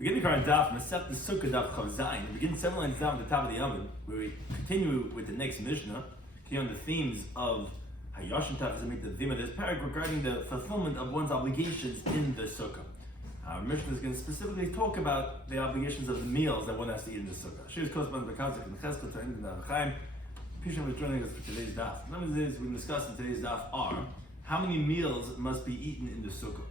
Begin the current Daf, Masech the Succah Daf Chavzayin. We begin 7 lines down at the top of the Yomim, where we continue with the next Mishnah, on the themes of Hayashin Taf is the theme of this paragraph regarding the fulfillment of one's obligations in the Sukkah. Our Mishnah is going to specifically talk about the obligations of the meals that one has to eat in the Sukkah. She was close by the Kazik and the Chesed, to end the Chaim. Pisha was joining us for today's Daf. One of the things we can discuss in today's Daf are how many meals must be eaten in the Sukkah.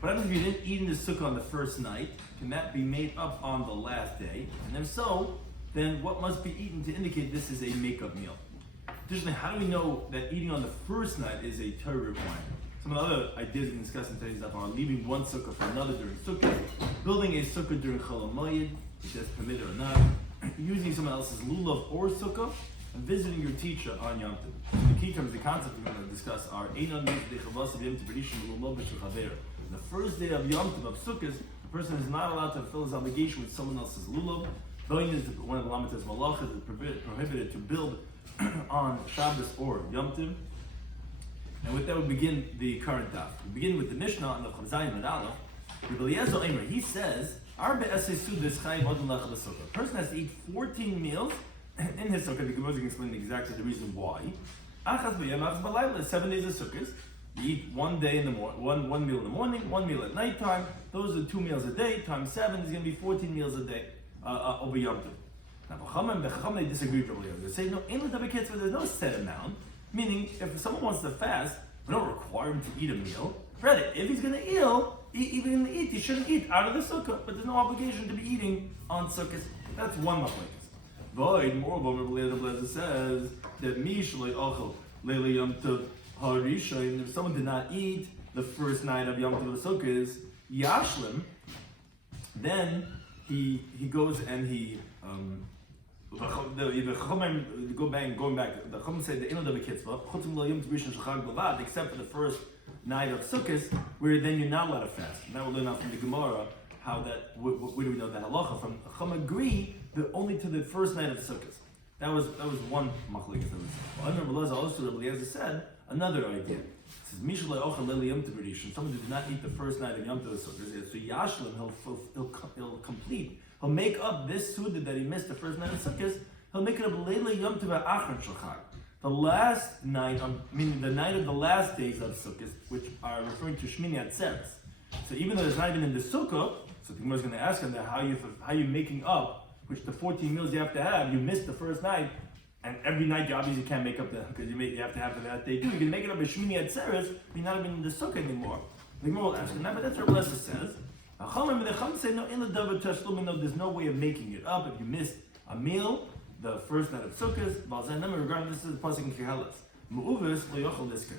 What happens if you didn't eat in the Sukkah on the first night? Can that be made up on the last day? And if so, then what must be eaten to indicate this is a makeup meal? Additionally, how do we know that eating on the first night is a Torah requirement? Some of the other ideas we can discuss in today's Daf are leaving one Sukkah for another during Sukkah, building a Sukkah during Chol HaMoed, if that's permitted or not, using someone else's lulav or Sukkah, and visiting your teacher on Yom Tov. The key terms, the concepts we're going to discuss are the first day of Yom Tov of Sukkot, a person is not allowed to fulfill his obligation with someone else's lulav. Though is one of the Lamatas Malachas is prohibited to build on Shabbos or Yom Tov. And with that, we begin the current daf. We begin with the Mishnah on the Chavzayin and Aleph. He says, a person has to eat 14 meals in his sukkah. The Gemara is going to explain exactly the reason why. 7 days of sukkahs. You eat one day in the one meal in the morning, one meal at nighttime. Those are 2 meals a day. Times 7 is going to be 14 meals a day over Yom Tov. Now, they disagree with Rabbi Shloimy. They say, no, there's no set amount. Meaning, if someone wants to fast, we don't require him to eat a meal. Rather, if he's going to eat, he shouldn't eat out of the sukkah. But there's no obligation to be eating on sukkahs. That's one machlekes. Void, moreover, Rabbi Shloimy says that mishlei ochel leili Yom Tov. If someone did not eat the first night of Yom Tov of Sukkot, Yashlim, then he goes and he going back. The Chum said the Inod of a Kitzvah, except for the first night of Sukkot, where then you're not allowed to fast. Now we'll learn out from the Gemara how that. Where do we know that halacha from? Chum agree that only to the first night of Sukkot. That was one machlekes. Also, Rabbi Eliezer said another idea. It says Mishalei Ochel Leili Yom Tov Rishon. Someone who did not eat the first night of Yom Tov Sukkot. So Yashlim, he'll complete. He'll make up this Suda that he missed the first night of Sukkot. He'll make it up Leili Yom Tov Achron Shachar. The last night, meaning the night of the last days of Sukkot, which are referring to Shmini Atzeres. So even though it's not even in the Sukkah, so the Gemara is going to ask him that how you making up. Which the 14 meals you have to have, you missed the first night, and every night you obviously can't make up because you have to have that day too. You can make it up as Shmini Atzeres, but you're not even in the Sukkah anymore. The Gemara will ask him that, but that's what Rabbi says. The Chum say no, there's no way of making it up if you missed a meal the first night of Sukkot. Regarding this is the pasuk in Kehelas.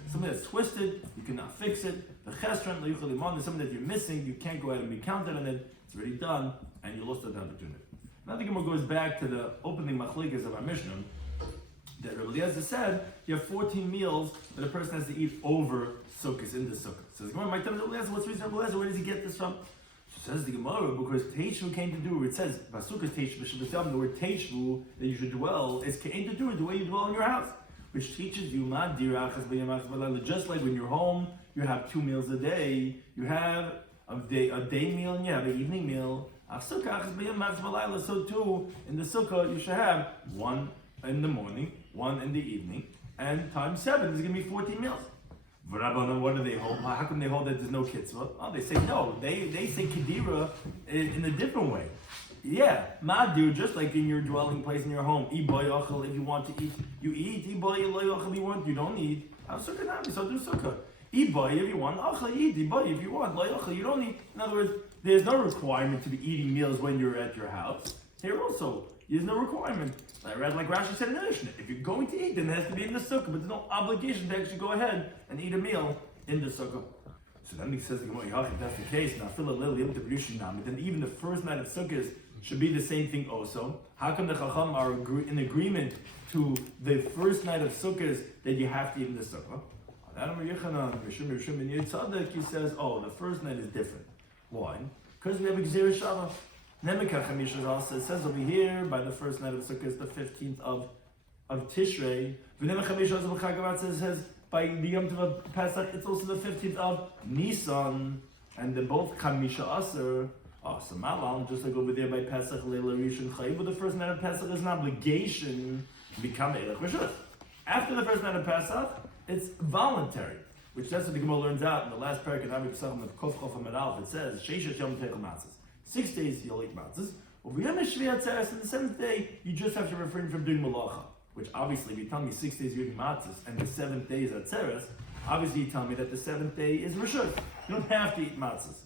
Something that's twisted, you cannot fix it. The chestron, is something that you're missing, you can't go ahead and be counted on it. It's already done, and you lost that opportunity. Now the Gemara goes back to the opening machlekes of our Mishnah that Rabbi Eliezer said you have 14 meals that a person has to eat over Sukkot in the Sukkah. So the Gemara might tell Rabbi Eliezer, what's the reason Rabbi Eliezer? Where does he get this from? So says the Gemara because Teishvu came to do. It says Basukah Teishvu. The word Teishvu that you should dwell is came to do it the way you dwell in your house, which teaches you just like when you're home, you have 2 meals a day. You have a day meal and you have an evening meal. So too, in the Sukkah, you should have 1 in the morning, 1 in the evening, and times 7 is going to be 14 meals. What do they hold? How come they hold that there's no kitzvah? Oh, they say no. They say kedira in a different way. Yeah, madir, just like in your dwelling place in your home. If you want to eat, you eat. If you want, you don't eat. So do Sukkah. If you want, eat. If you want, you don't eat. In other words, there's no requirement to be eating meals when you're at your house. Here also, there's no requirement. Like Rashi said in the Mishnah, if you're going to eat, then it has to be in the Sukkah, but there's no obligation to actually go ahead and eat a meal in the Sukkah. So then he says, if that's the case, then even the first night of Sukkot should be the same thing also. How come the Chacham are in agreement to the first night of Sukkot that you have to eat in the Sukkah? He says, the first night is different. Why? Because we have a Gzera Shavah. It says over here, by the first night of Sukkot, the 15th of Tishrei. It says, by the Yom Tov of Pesach, it's also the 15th of Nisan. And they're both Chamisha Aser. Oh, so Malal, just like over there by Pesach, Leila Rishon Chayiv, but the first night of Pesach is an obligation to become Eilach Rishus. After the first night of Pesach, it's voluntary, which that's what the Gemara learns out in the last parak in Rabbi Pesach of Kof Chof Amid Aleph. It says, Sheishes Yom Teichel Matzahs. 6 days you'll eat matzahs. Over Yom Shvi Atzeres, and the 7th day, you just have to refrain from doing malacha. Which obviously, if you tell me 6 days you're eating matzahs, and the 7th day is Atzeres, obviously you tell me that the 7th day is Rishus. You don't have to eat matzahs.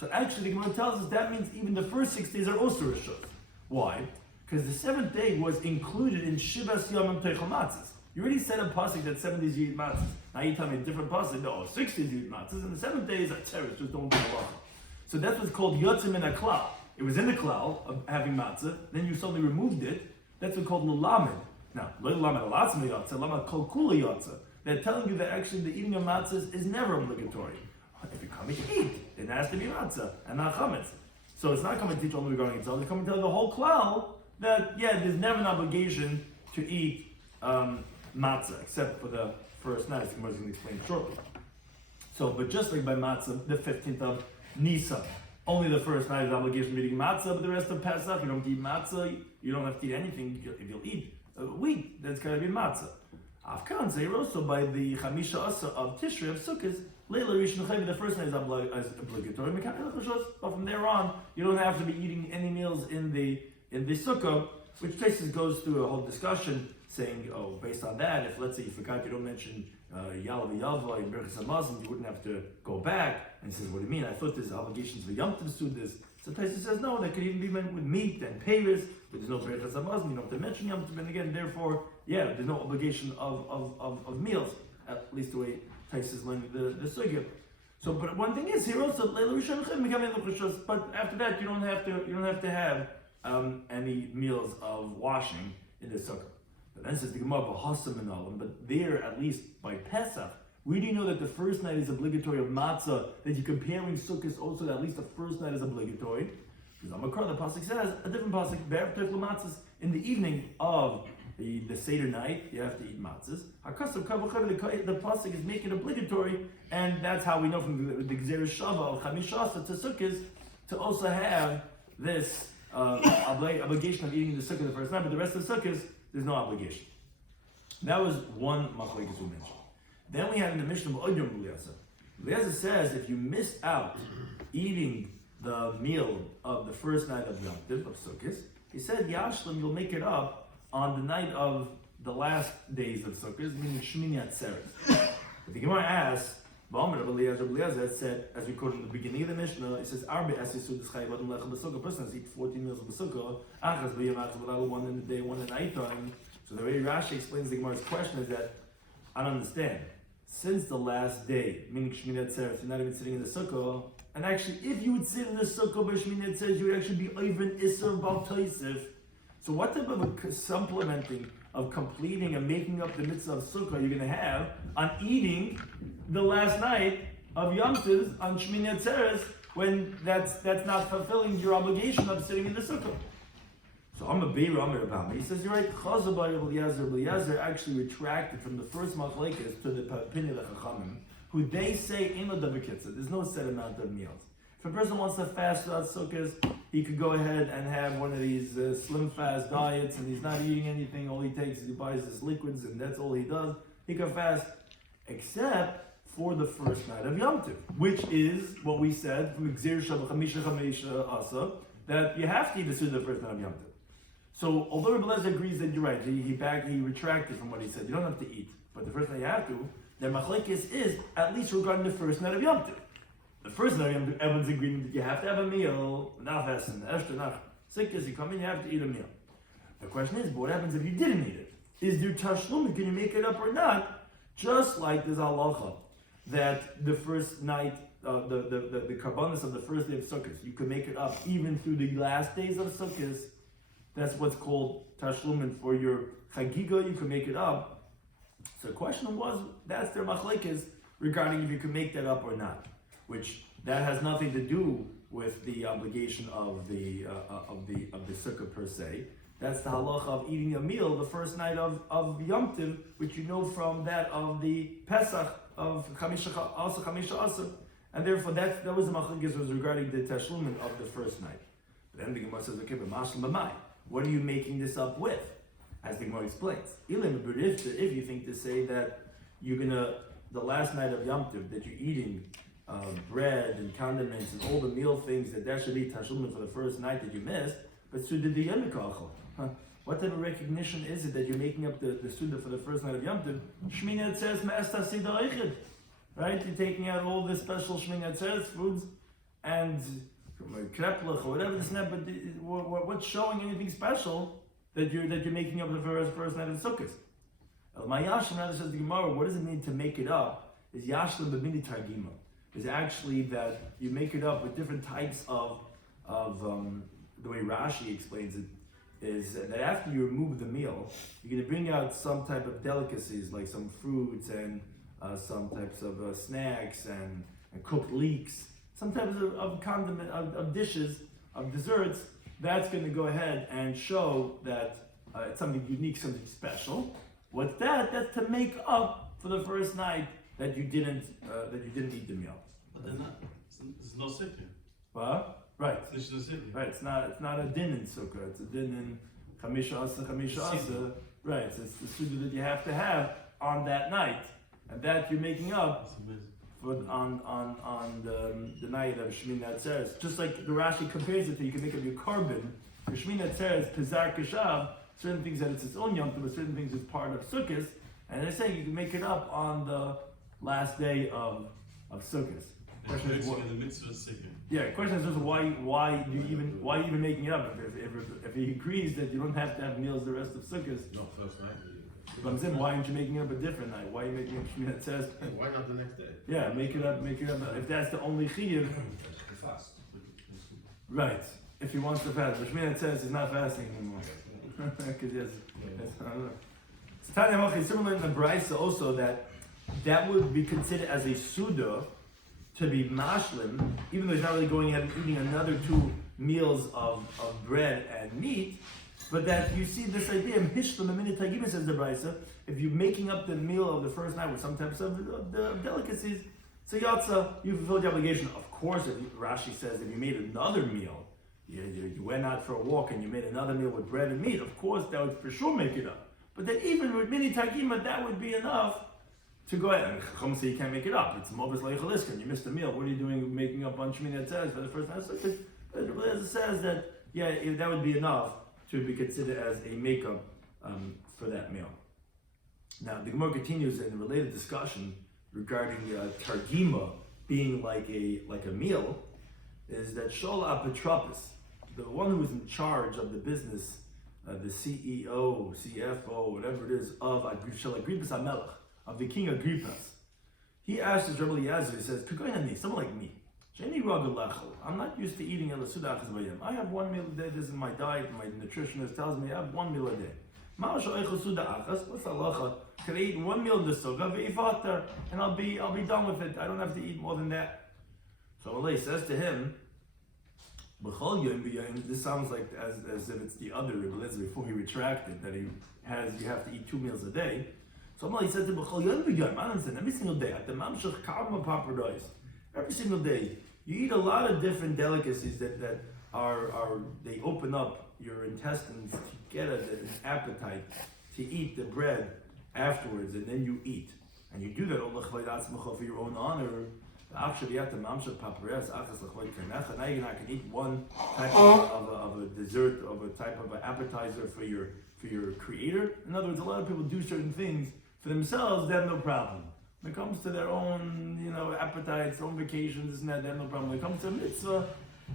So actually, the Gemara tells us that means even the first 6 days are also Rishus. Why? Because the 7th day was included in Shivas Yom Teichel Matzahs. You already said a pasuk that 7 days you eat matzahs. Now you tell me a different pasuk. No, 6 days you eat matzahs, and the 7th day is Atzeres. Just don't do malacha. So that's what's called yotzim in a klal. It was in the klal of having matzah. Then you suddenly removed it. That's what's called l'lamed. Now, l'lamed alatzma yotzah, l'lamed kol kula yotzah. They're telling you that actually the eating of matzahs is never obligatory. If you come to eat, it has to be matzah and not chametz. So it's not coming to teach only regarding itself. It's coming to tell the whole klal that there's never an obligation to eat matzah, except for the first night, as the Gemara is going to explain shortly. So, but just like by matzah, the 15th of Nisan, only the first night is obligation of eating matzah, but the rest of Pesach, you don't eat matzah, you don't have to eat anything. If you'll eat a wheat, that's going to be matzah. Afkan Zeir, also by the Chamisha Asa of Tishrei of Sukkot, Leila Rishon Chayiv, the first night is obligatory, but from there on, you don't have to be eating any meals in the Sukkah, which places goes through a whole discussion saying, based on that, if let's say you forgot, you don't mention Yalav Yalva in Berachas HaMazon, you wouldn't have to go back. And he says, what do you mean? I thought there's obligations for Yom Tov Sudas. So Taisa says, no, that could even be meant with meat and payers, but there's no Berachas HaMazon, you don't have to mention Yom Tov, and again, therefore, there's no obligation of meals, at least the way Taisa is learning the Sugya. So, but one thing is here also, but after that, you don't have to have any meals of washing in the Sukkah. But then says the Gemara, but there, at least by Pesach, we do know that the first night is obligatory of matzah, that you're comparing Sukkot also that at least the first night is obligatory. Because Amakar, the Pasuk says, a different Pasuk, matzahs, in the evening of the Seder night, you have to eat matzahs. The Pasuk is making it obligatory, and that's how we know from the Gzeres Shava of Chamishasa to Sukkot to also have this obligation of eating the Sukkah the first night, but the rest of the Sukkot, there's no obligation. That was one machlekes we mentioned. Then we have in the Mishnah of Odyom Eliezer. Eliezer says if you missed out eating the meal of the first night of Yom Tov, of Sukkot, he said, Yashlim, you'll make it up on the night of the last days of Sukkot, meaning Shmini Atzeres. But the Gemara asks, Eliezer said, as we quoted in the beginning of the Mishnah, it says, Arbe Asisud Chayv Adam Lechem B'Sukkah. A person has to eat 14 meals of B'Sukkah, Achas B'Yom Achas, one in the day, one at night time. So the way Rashi explains the Gemara's question is that, I don't understand. Since the last day, meaning Shmini Atzeres, you're not even sitting in the Sukkah, and actually, if you would sit in the Sukkah by Shmini Atzeres, you would actually be Oivin Isser Bal Toisif. So what type of a supplementing of completing and making up the mitzvah of Sukkah you're going to have on eating the last night of Yom Tov on Shmini Atzeres when that's not fulfilling your obligation of sitting in the Sukkah? So I'm a Beir Amir about. He says, you're right, Chazabai Eliezer actually retracted from the first machlekes to the opinion of the Chachamim, who they say, there's no set amount of meals. If a person wants to fast without Sukkot, he could go ahead and have one of these slim fast diets, and he's not eating anything, all he takes is he buys his liquids, and that's all he does. He can fast, except for the first night of Yom Tov, which is what we said from Gzeir Shava Chamisha Asa, that you have to eat the first night of Yom Tov. So, although Rabbi Lezer agrees that you're right, he retracted from what he said. You don't have to eat, but the first night you have to. Their machlekes is at least regarding the first night of Yom Tov. The first night of Yom Tov, everyone's agreeing that you have to have a meal. Not fasting, after not sickness, you come in, you have to eat a meal. The question is, but what happens if you didn't eat it? Is there tashlum? Can you make it up or not? Just like there's halacha that the first night, the karbanos of the first day of Sukkot, you can make it up even through the last days of Sukkot. That's what's called tashlumin for your chagiga. You can make it up. So the question was, that's their machlekes regarding if you can make that up or not. Which that has nothing to do with the obligation of the sukkah per se. That's the halacha of eating a meal the first night of Yom Tov, which you know from that of the Pesach of Chamisha Asa, And therefore, that was the machlokes was regarding the tashlumin of the first night. But then the Gemara says, okay, but mashlim b'mai. What are you making this up with? As the Gemara explains, if you think to say that you're gonna, the last night of Yom Tov, that you're eating bread and condiments and all the meal things, that should be tashlumin for the first night that you missed, but so did the Yom Kachal. What type of recognition is it that you're making up the Suda for the first night of Yom Tov? Shmini Atzeres Me'esta Sida Eichid. Right? You're taking out all the special Shmini Atzeres foods and kreplach or whatever this and that, but what's showing anything special that you're making up the first night of Sukkot? My Yashlim rather says the Gemara, what does it mean to make it up? Is Yashlim B'mini Targima. Is actually that you make it up with different types of the way Rashi explains it, is that after you remove the meal, you're going to bring out some type of delicacies, like some fruits and some types of snacks and cooked leeks, some types of condiment, of dishes, of desserts. That's going to go ahead and show that it's something unique, something special. What's that? That's to make up for the first night that you didn't eat the meal. But they're not. It's no second. What? Right. Right. It's not a din in Sukkah. It's a din in Chamisha Asa. Right. So it's the suda that you have to have on that night, and that you're making up for on the night of Shmini Atzeres. Just like the Rashi compares it to, you can make up your carbon. For Shmini Atzeres, Pizar Kashav, certain things that it's its own Yom Tov, but certain things it's part of Sukkot. And they're saying you can make it up on the last day of Sukkot. Question is what? Yeah, question is just why you even making it up if he agrees that you don't have to have meals the rest of Sukkot. No, first night. But I'm saying, why aren't you making up a different night? Why are you making up Shmini Atzeres? Why not the next day? Yeah, make it up. If that's the only chiyuv. Fast. Right. If he wants to fast, but Shmini Atzeres is not fasting anymore. Because yes, I don't know. So Tanya Machi, similar in the Brisa also that would be considered as a suda to be mashlim, even though he's not really going ahead and eating another 2 meals of bread and meat, but that you see this idea, mishlim aminit tagima says the Brisa, if you're making up the meal of the first night with some types of delicacies, so yatsa, you fulfilled the obligation. Of course, if Rashi says if you made another meal, you went out for a walk and you made another meal with bread and meat, of course that would for sure make it up. But then even with mini tagima, that would be enough to go ahead. And Chacham say you can't make it up. It's Mobus Leichaliskan. You missed a meal. What are you doing making up on Shmini Atzeres for the first night? But it says that, that would be enough to be considered as a makeup for that meal. Now, the Gemara continues in a related discussion regarding Targima being like a meal, is that Shol Apotropos, the one who is in charge of the business, the CEO, CFO, whatever it is, of Shel Agrippas HaMelech, of the king Agrippas, he asked his Rabbi Eliezer, he says, someone like me, I'm not used to eating I have 1 meal a day. This is my diet. My nutritionist tells me I have 1 meal a day. What's the halacha? Can I eat 1 meal in the sukkah, and I'll be done with it. I don't have to eat more than that. So Allah says to him, this sounds like as if it's the other Rabbi Eliezer before he retracted that you have to eat 2 meals a day. So Allah said to him, every single day, every single day, you eat a lot of different delicacies that are they open up your intestines to get an appetite to eat the bread afterwards, and then you eat. And you do that for your own honor. Now you're not going to eat one type of a dessert, of a type of an appetizer for your creator. In other words, a lot of people do certain things for themselves, they have no problem. When it comes to their own, appetites, own vacations, this and that, they have no problem. When it comes to mitzvah,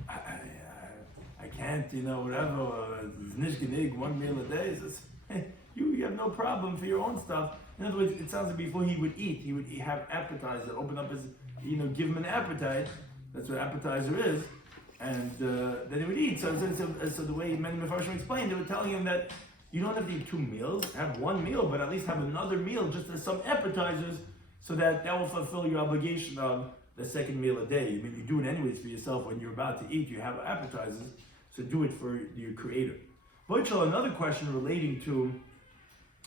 I can't, whatever, nishgenig, 1 meal a day. You have no problem for your own stuff. In other words, it sounds like before he would eat, he would have appetizers that open up his, give him an appetite. That's what appetizer is. And then he would eat. So the way many Mefarshim explained, they were telling him that you don't have to eat 2 meals, have 1 meal, but at least have another meal just as some appetizers, so that will fulfill your obligation of the 2nd meal a day. I mean, you do it anyways for yourself when you're about to eat, you have appetizers, so do it for your creator. Boichel, another question relating to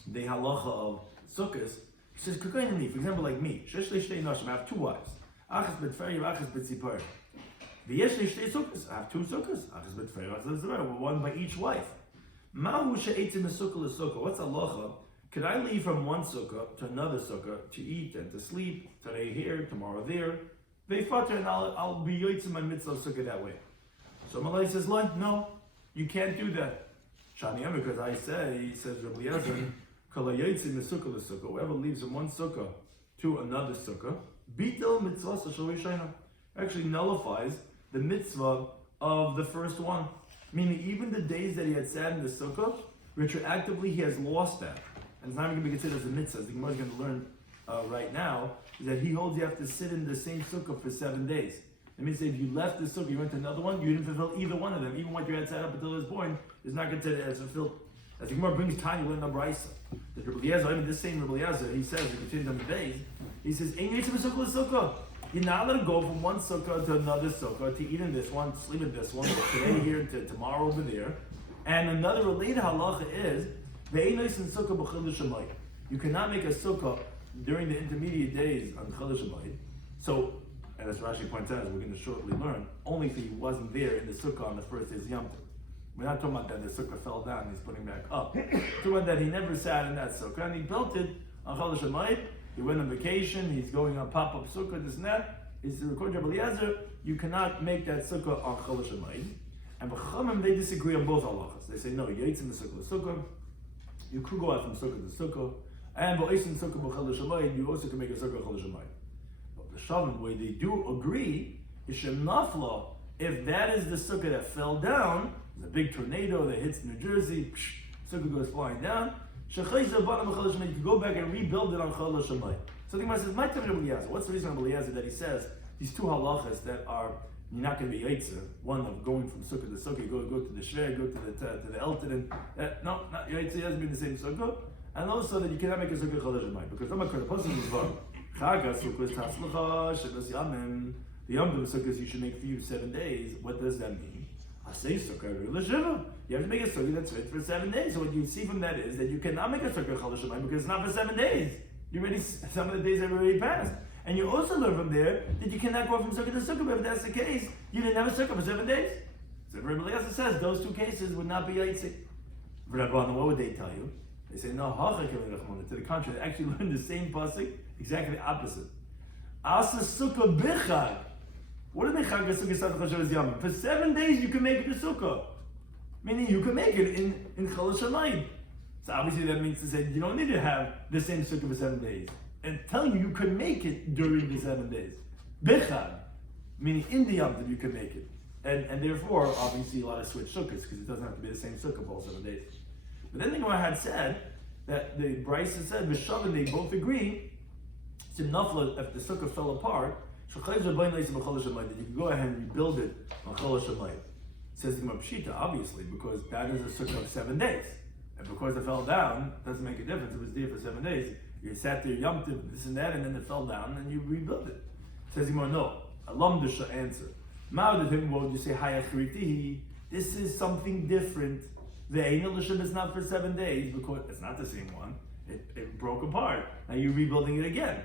the halacha of Sukkot, he says, for example, like me, I have 2 wives. Achas betferi, achas betzipor. V'yesh li shtei sukkahs. I have two sukkahs. Achas betferi, achas betzipor. One by each wife. Mahu she'etzim sukkah l'sukkah. What's halacha? Could I leave from one sukkah to another sukkah to eat and to sleep? Today here, tomorrow there. Veifater, and I'll be yotzim my mitzvah sukkah that way. So Malay says, no, you can't do that. Shani Yom, because he says, Rabbi Eliezer, kala yotzim sukkah l'sukkah. Whoever leaves from one sukkah to another sukkah, bitel mitzvah shel rishayna. Actually nullifies the mitzvah of the first one. Meaning, even the days that he had sat in the sukkah, retroactively he has lost that. And it's not even going to be considered as a mitzvah. As the Gemara is going to learn right now, is that he holds you have to sit in the same sukkah for 7 days. It means that if you left the sukkah, you went to another one, you didn't fulfill either one of them. Even what you had sat up until this point is not considered as fulfilled. As the Gemara brings tiny learn the Brisa. The Rabbi Eliezer, I mean this same Rabbi Eliezer, he says, he continues on the days, he says, Ein yitzim sukkah l'sukkah. You're not allowed to go from one sukkah to another sukkah, to eat in this one, to sleep in this one, today here, to tomorrow over there. And another related halacha is, you cannot make a sukkah during the intermediate days on Chol Shamayim. So, and as Rashi points out, as we're going to shortly learn, only if he wasn't there in the sukkah on the first day's Yom Tov. We're not talking about that the sukkah fell down and he's putting back up. We're talking about that he never sat in that sukkah and he built it on Chol Shamayim. He went on vacation, he's going on pop-up sukkah, this and that. It's according to Rabbi Eliezer, you cannot make that sukkah on Chol Shamayim. And B'chamim, they disagree on both halachas. They say, no, you eat in the sukkah. You could go out from sukkah to sukkah. And B'oisin sukkah b'chol shamayim, you also can make a sukkah chol shamayim. But the Shavim, where they do agree, is Shem Nafla, if that is the sukkah that fell down, there's a big tornado that hits New Jersey, sukkah goes flying down, you can go back and rebuild it on chol shamayim. So the Gemara says, my time Rabbi Eliezer, what's the reason of Rabbi Eliezer that he says these two halachas that are you're not going to be yaitzer, one of going from sukkah to sukkah, go to the shver, go to the elton, and no, not yaitzer, it hasn't been the same sukkah. And also that you cannot make a sukkah chol shamayim because the pasuk is var chaga sukkah tatzlacha shebas yamim. The yom tov sukkahs you should make for you 7 days. What does that mean? I say sukkah l'shiva. You have to make a sukkah that's fit for 7 days. So what you see from that is that you cannot make a sukkah chol shamayim because it's not for 7 days. You already some of the days have already passed. And you also learn from there that you cannot go from sukkah to sukkah. But if that's the case, you didn't have a sukkah for 7 days. So Rabbi Eliezer says those two cases would not be yaitzik. What would they tell you? They say, no, to the contrary, they actually learn the same pasuk, exactly the opposite. Asa sukkah bichad. What do they chag sukkah sadach hashavas yamim? For 7 days you can make the sukkah. Meaning you can make it in chol shamayim. So obviously that means to say you don't need to have the same sukkah for 7 days. And telling you could make it during the 7 days. Bichad, meaning in the Yom Tov you can make it. And therefore, obviously you allowed to switch sukkahs because it doesn't have to be the same sukkah for all 7 days. But then the Gemara had said that the Brisa said, B'shavim, they both agree, if the sukkah fell apart, that you can go ahead and rebuild it on Chol Shamayim. Says the Gemara Pshita, obviously, because that is a sukkah of 7 days. And because it fell down, it doesn't make a difference. It was there for 7 days. You sat there, Yom Tov, this and that, and then it fell down, and you rebuilt it. Says the Gemara, no. Alam Dusha answer. Well, you say, Hayachritihi, this is something different. The Einel L'Shem is not for 7 days, because it's not the same one. It broke apart. Now you're rebuilding it again.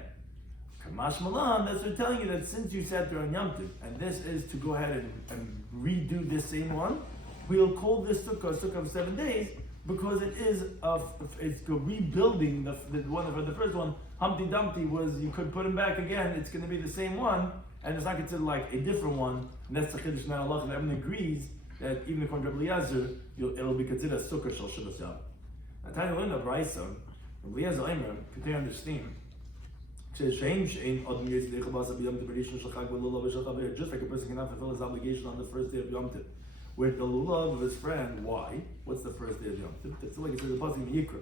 Kamash Malan, that's what telling you that since you sat there on Yom Tov, and this is to go ahead and redo this same one, we'll call this sukkah a sukkah of 7 days, because it's rebuilding the one for the first one. Humpty Dumpty was you could put him back again. It's going to be the same one, and it's not considered like a different one. And that's the chiddush now. Allah and everyone agrees that even according to Rabbi Eliezer, it'll be considered a sukkah shel Shabbos Yom. Now, tell you in the Brisa, Rabbi Eliezer Omer, can you understand? Says just like a person cannot fulfill his obligation on the first day of Yom Tov with the lulav of his friend. Why? What's the first day of Yom Tov? It's like it says the pasuk in Yikra.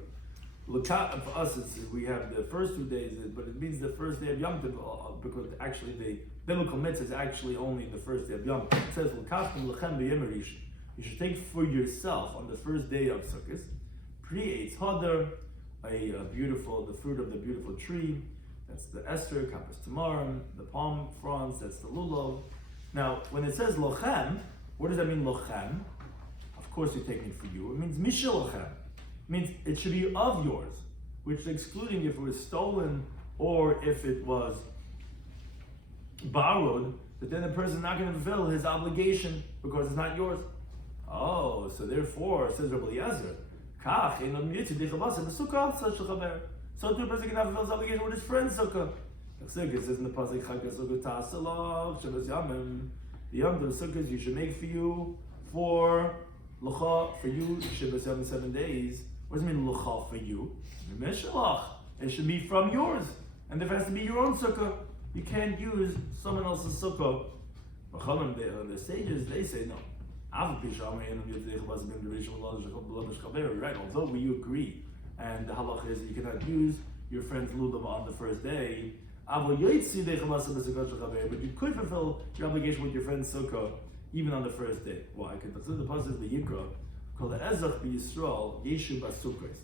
Lukat for us, we have the first 2 days, but it means the first day of Yom Tov because actually the biblical mitzvah is actually only the first day of Yom Tov. It says Lukachim lechem b'yom rishon. You should take for yourself on the first day of Sukkot, pre-eitz hadar, the fruit of the beautiful tree. That's the Esther, Kapas Tamarim, the palm fronds, that's the lulav. Now, when it says lochem, what does that mean, lochem? Of course you're taking it for you. It means mishel lochem. It means it should be of yours, which is excluding if it was stolen or if it was borrowed, that then the person is not going to fulfill his obligation because it's not yours. Oh, so therefore, says Rabbi Eliezer, so too a person cannot fulfill his obligation with his friend's sukkah. It says in the pasuk, the sukkahs you should make for you for lucha for you Shabbos 7 days. What does it mean lucha for you? It should be from yours, and there has to be your own sukkah. You can't use someone else's sukkah. The sages, they say no. Right? Although we agree, and the halach is that you cannot use your friend's lulav on the first day, but you could fulfill your obligation with your friend's sukkah even on the first day. Why? Because the pasuk is the Yikra called the Ezach b'Yisrael Yeshu b'Sukkos.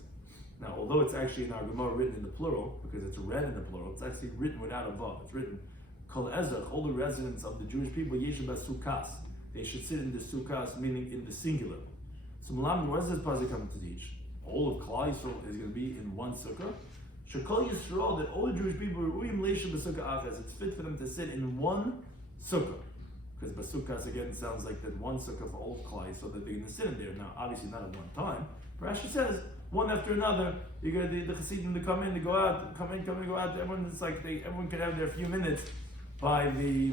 Now, although it's actually in our Gemara written in the plural, because it's read in the plural, it's actually written without a vav. It's written called Ezach, all the residents of the Jewish people Yeshu b'Sukkas. They should sit in the Sukkas, meaning in the singular. So, Malam, what does this pasuk come to teach? All of Klal Yisrael is going to be in one sukkah. Shekol Yisrael, that all the Jewish people are it's fit for them to sit in one sukkah. Because Basukkas again sounds like that one sukkah for all of Klal Yisrael, so that they're going to sit in there. Now, obviously not at one time. Rashi says one after another. You got the Chassidim to come in, to go out, come in, go out. Everyone can have their few minutes by the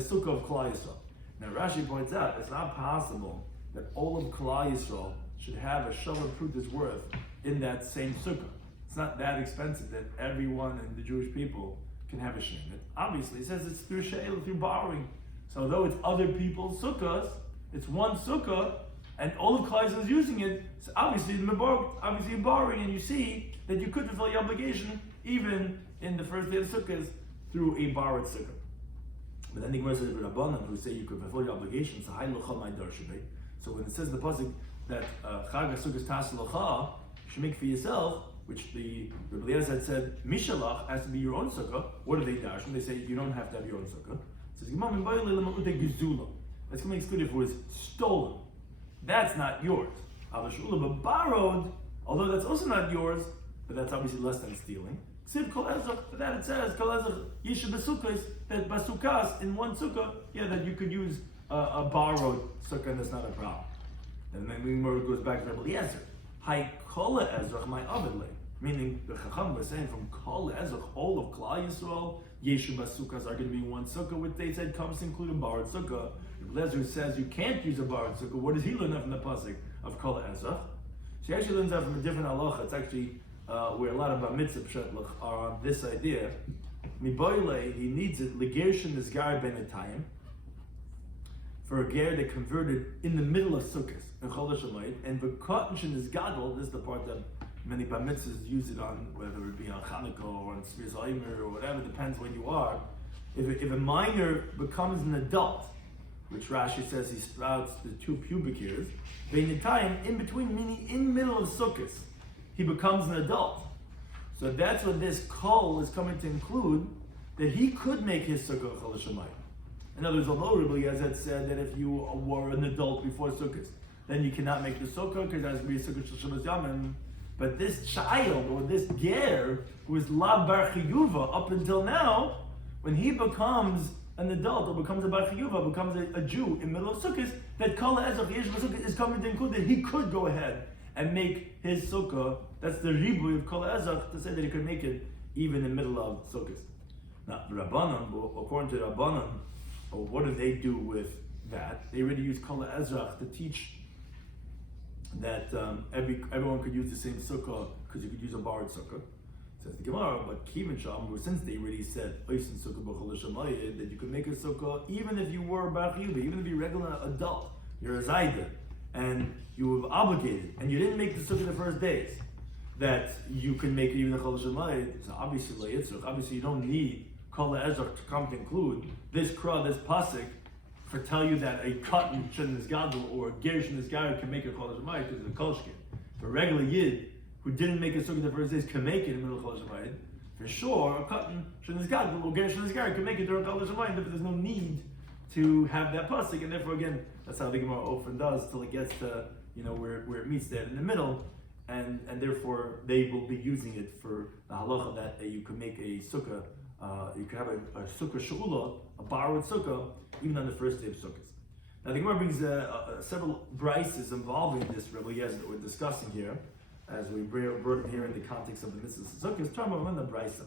sukkah of Klal Yisrael. Now Rashi points out it's not possible that all of Klal Yisrael should have a shovel pruta's worth in that same sukkah. It's not that expensive that everyone in the Jewish people can have a shemet. Obviously, it says it's through she'el, through borrowing. So though it's other people's sukkahs, it's one sukkah, and all of Klal Yisrael is using it. So obviously you're borrowing, and you see that you could fulfill your obligation even in the first day of sukkahs through a borrowed sukkah. But then the Gemara says the Rabbanan who say you could fulfill your obligation. So So when it says in the pasuk that Chag HaSukkos Tas L'cha, you should make for yourself, which the Rabbi Eliezer had said Mishalach has to be your own sukkah. What do they dash? And they say you don't have to have your own sukkah. It says that's going to exclude if it was stolen. That's not yours. But borrowed, although that's also not yours, but that's obviously less than stealing. For that it says Yeshu b'Sukkos, that b'Sukkas in one sukkah, that you could use a borrowed sukkah, and that's not a problem. And then it goes back to Rabbi Eliezer. Hai kol ezrach my avidle. Meaning the Chacham was saying from kol ezrach, all of Klal Yisrael, Yeshu b'Sukkas are going to be one sukkah, which they said comes to include a borrowed sukkah. Rabbi Eliezer says you can't use a borrowed sukkah. What does he learn out from the pasuk of kol ezrach? She actually learns out from a different halacha. It's actually where a lot of mitzvah pshat are on this idea. Miboyle, he needs it legershin is gar benetayim, for a ger that converted in the middle of Sukkot in Chol HaShamayit, and v'katan is gadol. This is the part that many bar mitzvahs use it on, whether it be on Chanukah or on Tzvi Zaymer or whatever, depends when you are. If a minor becomes an adult, which Rashi says he sprouts the 2 pubic hairs, benetayim, in between, meaning in the middle of Sukkot, he becomes an adult. So that's what this kol is coming to include, that he could make his sukkah Chol HaShamayit. In other words, although Rabbi Eliezer said that if you were an adult before sukkah, then you cannot make the sukkah because that has to be a sukkah shel Shabbos Yamim. But this child or this ger who is la bar chiyuva up until now, when he becomes an adult or becomes a bar chiyuva, becomes a Jew in the middle of sukkah, that kol ezach yesh b'sukkah is coming to include that he could go ahead and make his sukkah. That's the ribuy of kol ezach, to say that he could make it even in the middle of sukkah. Now, the Rabbanan, according to the Rabbanan, what do they do with that? They already use kol ezach to teach that everyone could use the same sukkah because you could use a borrowed sukkah. Says the Gemara, but Kivin Sham, since they already said oisin sukkah b'chol shamayid, that you could make a sukkah even if you were a bar chiyuva, even if you're a regular adult, you're a zayda, and you were obligated, and you didn't make the sukkah the first days, that you can make it even the chol shamayid. So obviously you don't need kol ezach to come to include this pasuk for tell you that a cotton shouldn't is gadol or a ger shouldn't is gadol can make a chol shamayid because of the kolshkin. For a regular yid who didn't make a sukkah the first days can make it in the middle of chol shamayid. For sure, a cotton shouldn't is gadol or ger shouldn't is gadol can make it during chol shamayid. But there's no need to have that pasuk, and therefore again that's how the Gemara often does till it gets to where it meets there in the middle, and therefore they will be using it for the halacha that you can make a sukkah You could have a Sukkah She'ula, a borrowed Sukkah, even on the first day of Sukkot. Now the Gemara brings several brises involving this Rabbi Yezer that we're discussing here, as we brought it here in the context of the Mitzvah Sukkot. Talking about the brisa.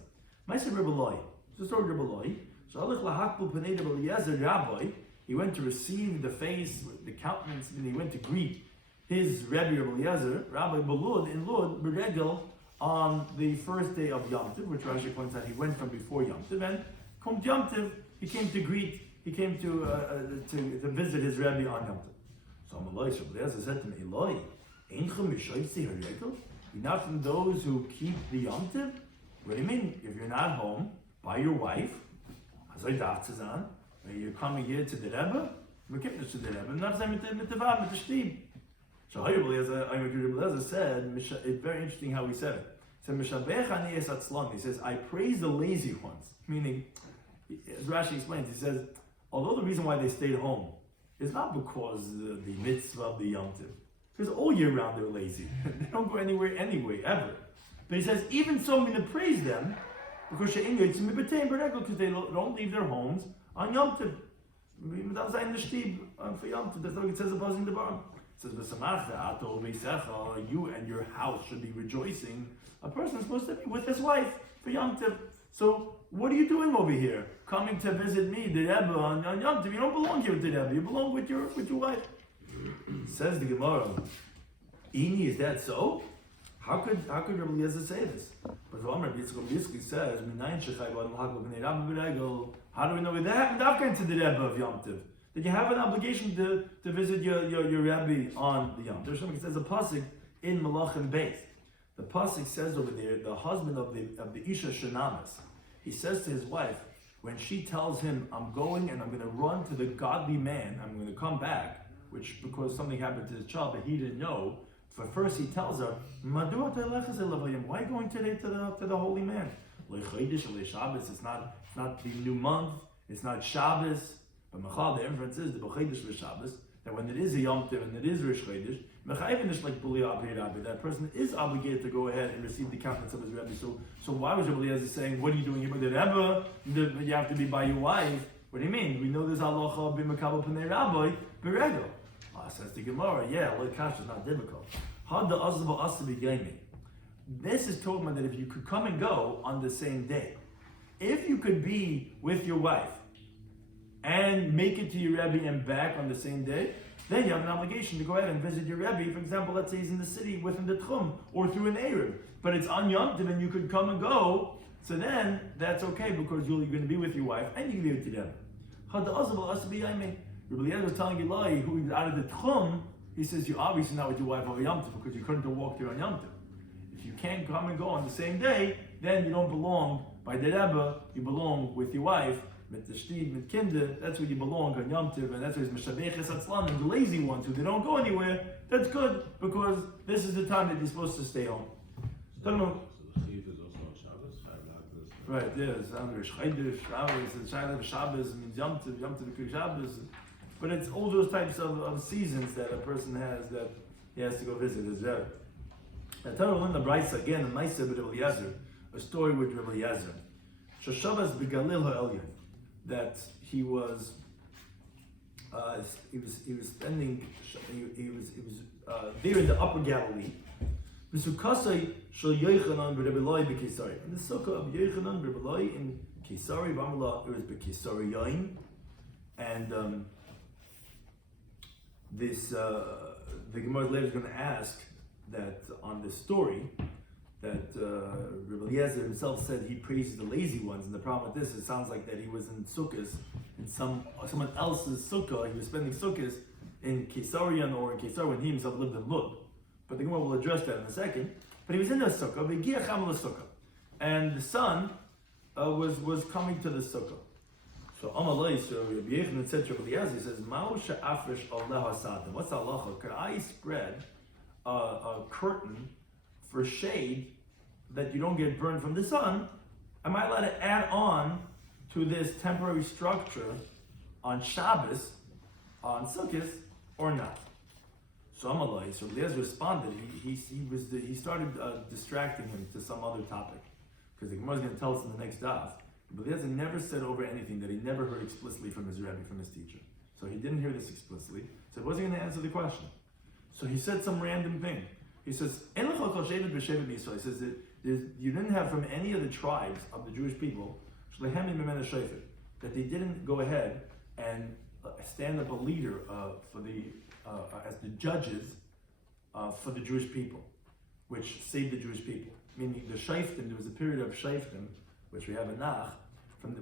Ma'aser Rabbi Loi. It's the story of Rabbi Loi. Shalach lahakbul pnei Rabbi Yezer Rabbi. He went to receive the face, the countenance, and he went to greet his Rabbi Yezer, Rabbi Belud in Lud, Beregel, on the first day of Yom Tov, which Rashi points out he went from before Yom Tov, and come Yom Tov, he came to greet, he came to visit his Rabbi on Yom Tov. So Rabbi Yezer said to me, Eloi, Einchem Yishoytzi Haregel? You're not from those who keep the Yom Tov? What do you mean? If you're not home by your wife, you're coming here to the Rebbe, we're keeping to the Rebbe, not saying mit the Shtib. So Rabbi Yezer said, it's very interesting how he said it. He said, he says, I praise the lazy ones. Meaning, as Rashi explains, he says, although the reason why they stayed home is not because the mitzvah of the Yom Tov, because all year round they're lazy. They don't go anywhere anyway, ever. But he says, even so I'm going to praise them, because they don't leave their homes on Yom Tov. That's what it says opposing the bar. It says, you and your house should be rejoicing. A person is supposed to be with his wife for Yom Tov. So what are you doing over here? Coming to visit me, the Rebbe, on Yom Tov. You don't belong here with the Rebbe. You belong with your wife. Says the Gemara, Ini, is that so? How could Rabbi Eliezer say this? But Rabbi Yitzchak says, how do we know that happened after to the Rebbe of Yom Tov? That you have an obligation to visit your Rebbe on the Yom Tov. It says a pasuk in Malachim Beis. The pasuk says over there, the husband of the Isha Shenamas, he says to his wife, when she tells him, I'm going and I'm going to run to the godly man, I'm going to come back, which because something happened to his child that he didn't know. For first he tells her, why are you going today to the holy man? It's not the new month, it's not Shabbos. But Machal, the inference is the B'chaydish v'Shabbos, that when it is a Yom Tov and it is Rish Chodesh, Mechayvinish like that person is obligated to go ahead and receive the countenance of his Rebbe. So why was Rabbi Eliezer saying, what are you doing here with the Rebbe? You have to be by your wife. What do you mean? We know there's halacha b'makabel p'nei Rabbi b'regel. Says the Gemara, Kash is not difficult. Had the azba asabi gaming. This is talking about that if you could come and go on the same day, if you could be with your wife and make it to your Rebbe and back on the same day, then you have an obligation to go ahead and visit your Rebbe. For example, let's say he's in the city within the Tchum or through an Erev, but it's on Yom Tov and you could come and go. So then that's okay because you're going to be with your wife and you can be with your Rebbe. Had the azba asabi gaming. Rabbi Eliezer was telling Eli, who was out of the Tchum, he says, you're obviously not with your wife over Yom Tov because you couldn't have walked here on Yom Tov. If you can't come and go on the same day, then you don't belong by the Rebbe, you belong with your wife, with the Shtid, with Kinder, that's where you belong on Yom Tov, and that's where it's Meshabeches Atzlan, and the lazy ones who they don't go anywhere, that's good, because this is the time that you're supposed to stay home. Don't know. Right, yes, Shabbos means Yom Tov, Shabbos. But it's all those types of seasons that a person has that he has to go visit his Rebbe. Now, tell me in the Brisa again, in Ma'aser Rabbi Eliezer, a story with Rabbi Eliezer. Shoshavas b'Galil ha'Elyon, that he was spending, he was there in the Upper Galilee. Sukkah shel Yochanan b'Rebbi Eloi b'Kesari. In the Sukkah of Yochanan b'Rebbi Eloi in Kesari, B'Amala, it was b'Kesari Yain, and the Gemara later is going to ask that on this story that Rabbi Eliezer himself said he praises the lazy ones, and the problem with this, it sounds like that he was in Sukkahs, in someone else's Sukkah, he was spending Sukkahs in Kesarian or in Kesar when he himself lived in Lud. But the Gemara will address that in a second. But he was in the Sukkah, and the son was coming to the Sukkah. So Amalei, so Rabbi Yochanan said to Rabbi Eliezer, he says, Ma'u she'afresh aleha sadim. What's the halacha? Could I spread a curtain for shade that you don't get burned from the sun? Am I allowed to add on to this temporary structure on Shabbos, on Sukkot, or not? So Amalei, so Rabbi Eliezer responded. He started distracting him to some other topic, because the Gemara is going to tell us in the next daf. Rabbi Eliezer never said over anything that he never heard explicitly from his Rebbe, from his teacher. So he didn't hear this explicitly. So he wasn't going to answer the question. So he said some random thing. He says, he says that you didn't have from any of the tribes of the Jewish people that they didn't go ahead and stand up a leader for the as the judges for the Jewish people, which saved the Jewish people. Meaning the Shaiftim, there was a period of Shaiftim, which we have in Nach,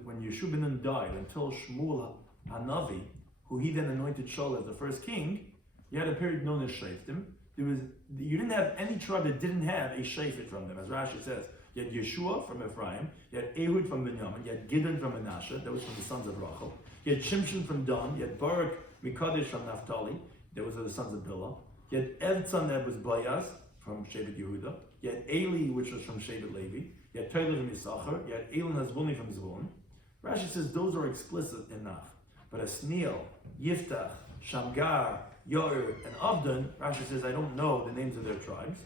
when Yeshua ben Nun died until Shmuel Hanavi, who he then anointed Shaul as the first king. You had a period known as Shaiftim. You didn't have any tribe that didn't have a Shafet from them, as Rashi says. You had Yeshua from Ephraim, you had Ehud from Binyamin, you had Gideon from Menashe, that was from the sons of Rachel. You had Shimshon from Dan, you had Barak Mikadesh from Naphtali, that was the sons of Bilhah. You had Evtzan, that was Bayaz from Shevet Yehuda. You had Eli, which was from Shevet Levi. You had Toiler from Yisachar. You had Elon Hazvuni from Zvulun. Rashi says those are explicit in Nach. But Asniel, Yiftach, Shamgar, Yair, and Avdan, Rashi says, I don't know the names of their tribes.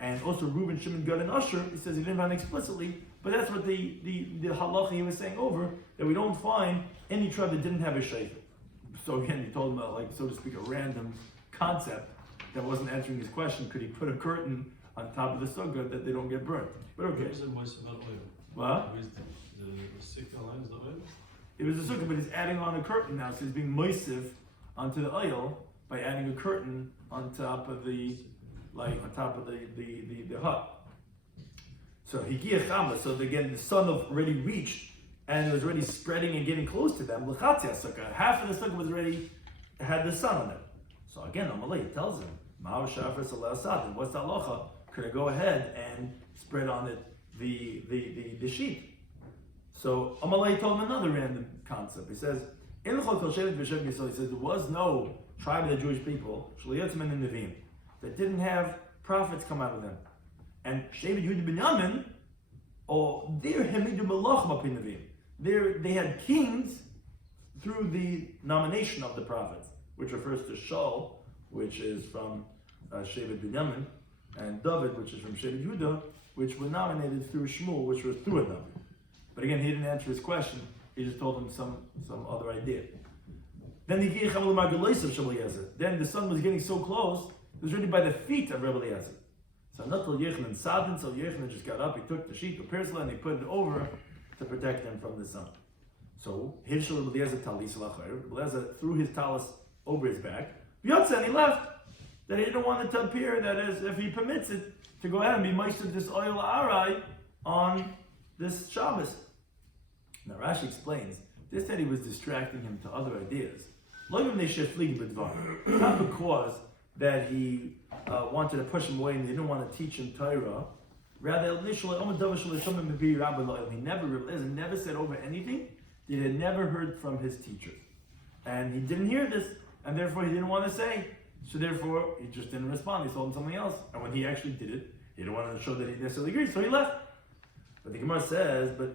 And also Reuben, Shimon, Gad, and Asher, he says he didn't find explicitly, but that's what the halacha he was saying over, that we don't find any tribe that didn't have a shayfer. So again, he told him, like, so to speak, a random concept that wasn't answering his question. Could he put a curtain on top of the sukkah that they don't get burnt? But okay. Where's the moist about oil? What? Where's the Succah line, is the oil? It was a sukkah, but he's adding on a curtain now, so he's being moisiv onto the oil by adding a curtain on top of the hut. So Higia Chama, so again the sun already reached and it was already spreading and getting close to them. L'chatzia sukkah, half of the sukkah was already had the sun on it. So again, Amalei tells him, Ma'ar Shafar Salah Sad, what's the halacha? Could I go ahead and spread on it the sheet? So Amalei told him another random concept. He says, he says there was no tribe of the Jewish people, that didn't have prophets come out of them. And Shevet Yehuda Binyamin, they had kings through the nomination of the prophets, which refers to Shaul, which is from Shevet Binyamin, and David, which is from Shevet Yehuda, which were nominated through Shmuel, which was through a David. But again, he didn't answer his question. He just told him some other idea. Then the sun was getting so close, it was already by the feet of Rabbi Eliezer. So not till Yechanan Sadin, so Yechanan just got up, he took the sheet of Persla and he put it over to protect him from the sun. So Hivshel Rabbi Eliezer talis lachayr. Rabbi Eliezer threw his talis over his back. Yotze, and he left. That he didn't want it to appear that as if he permits it to go ahead and be moist with this oil arai on this Shabbos. Now Rashi explains this that he was distracting him to other ideas. Not because that he wanted to push him away and he didn't want to teach him Torah. Rather, initially, he never said over anything that he had never heard from his teacher. And he didn't hear this, and therefore he didn't want to say. So therefore, he just didn't respond. He told him something else. And when he actually did it, he didn't want to show that he necessarily agreed, so he left. But the Gemara says, so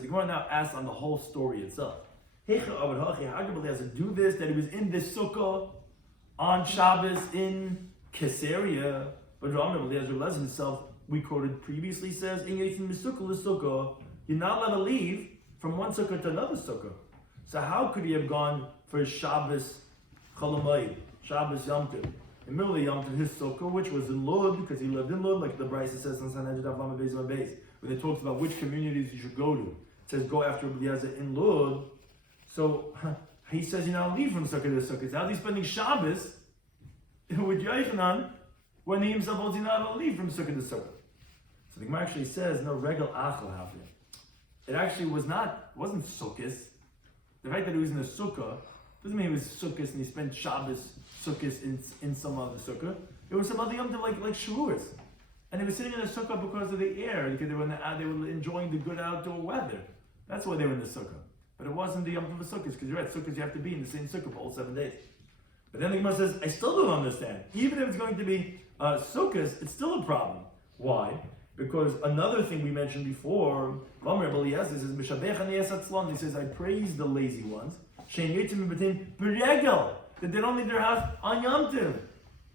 the Gemara now asks on the whole story itself. How could Rabbi Eliezer do this, that he was in this sukkah on Shabbos in Caesarea? But Rabbi Eliezer himself, we quoted previously, says, you're not allowed to leave from one sukkah to another sukkah. So how could he have gone for Shabbos Cholamayid, Shabbos Yom Tov? In the middle of Yom Tov, his sukkah, which was in Lod, because he lived in Lod, like the Brisa says on Sanhedrin Daf Lamed Beis Lamed Beis, when it talks about which communities you should go to. It says go after Rabbi Eliezer in Lod. So he says you're not leave from sukkah to sukkah. How's he spending Shabbos with Yochanan when he himself holds he's not allowed to leave from sukkah to sukkah? So the Gemara actually says no regel achal hafya. It actually wasn't sukkahs. The fact that he was in a sukkah doesn't mean he was sukkahs and he spent Shabbos sukkahs in some other sukkah. It was some other yom tov like shiurs. And they were sitting in the sukkah because of the air, because they were enjoying the good outdoor weather. That's why they were in the sukkah. But it wasn't the yom tov of sukkahs, because you're right, sukkahs you have to be in the same sukkah for all 7 days. But then the Gemara says, I still don't understand. Even if it's going to be sukkahs, it's still a problem. Why? Because another thing we mentioned before, he says, I praise the lazy ones, that they don't leave their house on Yom Tov.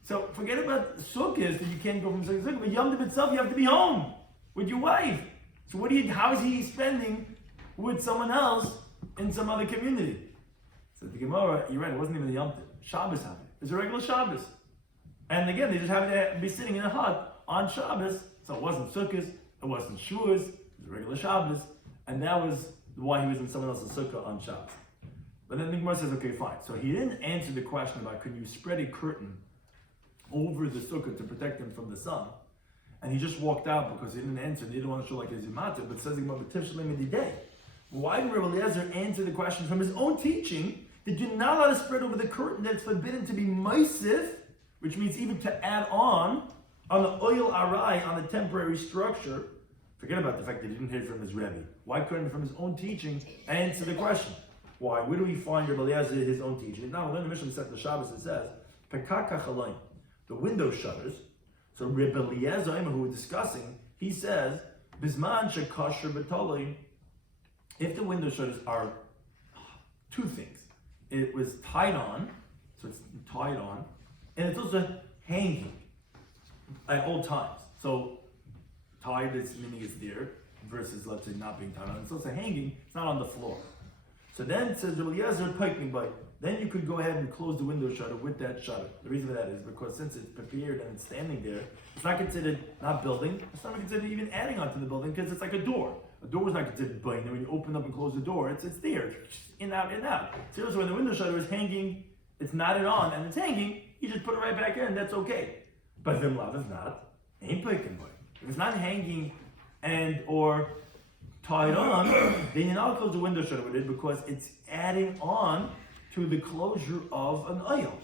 So forget about sukkahs that you can't go from sukkah to sukkah, but Yom Tov itself you have to be home with your wife. So how is he spending with someone else in some other community. So the Gemara, you're right, it wasn't even a Yom Tov. Shabbos happened. It's a regular Shabbos. And again, they just happened to be sitting in a hut on Shabbos. So it wasn't Sukkah, it wasn't shiurs, it was a regular Shabbos. And that was why he was in someone else's Sukkah on Shabbos. But then the Gemara says, okay, fine. So he didn't answer the question about could you spread a curtain over the Sukkah to protect him from the sun. And he just walked out because he didn't answer and he didn't want to show like his Yomata, but says the Gemara, why did Rabbi Eliezer answer the question from his own teaching that you're not allowed to spread over the curtain, that's forbidden to be meisif, which means even to add on the oil arai, on the temporary structure. Forget about the fact that he didn't hear it from his Rebbe. Why couldn't he, from his own teaching, answer the question? Why? Where do we find Rabbi Eliezer his own teaching? Now, in the Mishnah Masechet Shabbos, it says, Pekaka chalayim, the window shutters. So Rabbi Eliezer, who we're discussing, he says, Bisman shekasher b'tolei, if the window shutters are two things. It was tied on, so it's tied on, and it's also hanging at all times. So tied is meaning it's there, versus let's say not being tied on. It's also hanging, it's not on the floor. So then it says, then you could go ahead and close the window shutter with that shutter. The reason for that is because since it's prepared and it's standing there, it's not considered not building, it's not considered even adding onto the building because it's like a door. A door is not considered binding. When you open up and close the door, it's there, in, out, in, out. So when the window shutter is hanging, it's knotted on and it's hanging, you just put it right back in, that's okay. But Vimlav is not, ain't picking boy. If it's not hanging and or tied on, then you're not close the window shutter with it because it's adding on to the closure of an oil.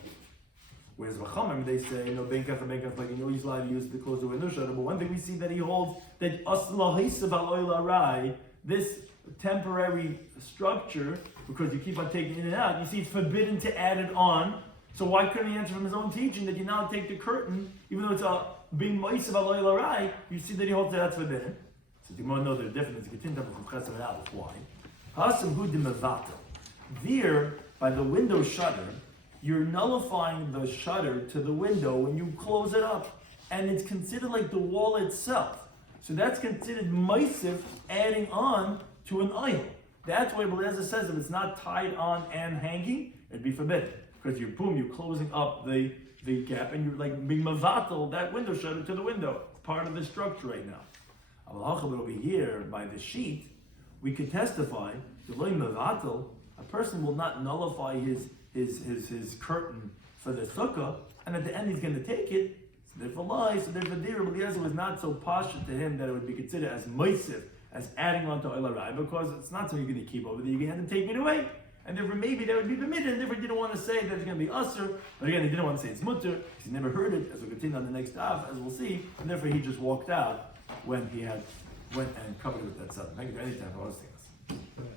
Whereas V'chamim, they say, no, benkaf, like he's allowed to use it to close the window shutter. But one thing we see that he holds that this temporary structure, because you keep on taking it in and out, you see it's forbidden to add it on. So why couldn't he answer from his own teaching that you now take the curtain, even though it's a being moisav aloy larai, you see that he holds that that's forbidden. So you want to know the difference. Why? Hasam hu dimavato. There, by the window shutter, you're nullifying the shutter to the window when you close it up. And it's considered like the wall itself. So that's considered meisif, adding on to an oil. That's why Beleza says if it's not tied on and hanging, it'd be forbidden. Because you're closing up the gap and you're like being mavatal that window shutter to the window. It's part of the structure right now. But over here, by the sheet, we could testify that loy mavatal, a person will not nullify his curtain for the sukkah, and at the end he's going to take it. So therefore, Rabbi Eliezer was not so partial to him that it would be considered as moisif, as adding on to oil arai, because it's not something you're going to keep over there. You're going to have to take it away, and therefore maybe that would be permitted. And therefore he didn't want to say that it's going to be usher, but again he didn't want to say it's mutter because he never heard it. As we'll continue on the next daf, as we'll see, and therefore he just walked out when he went and covered it with that stuff. Thank you for any time for hosting us.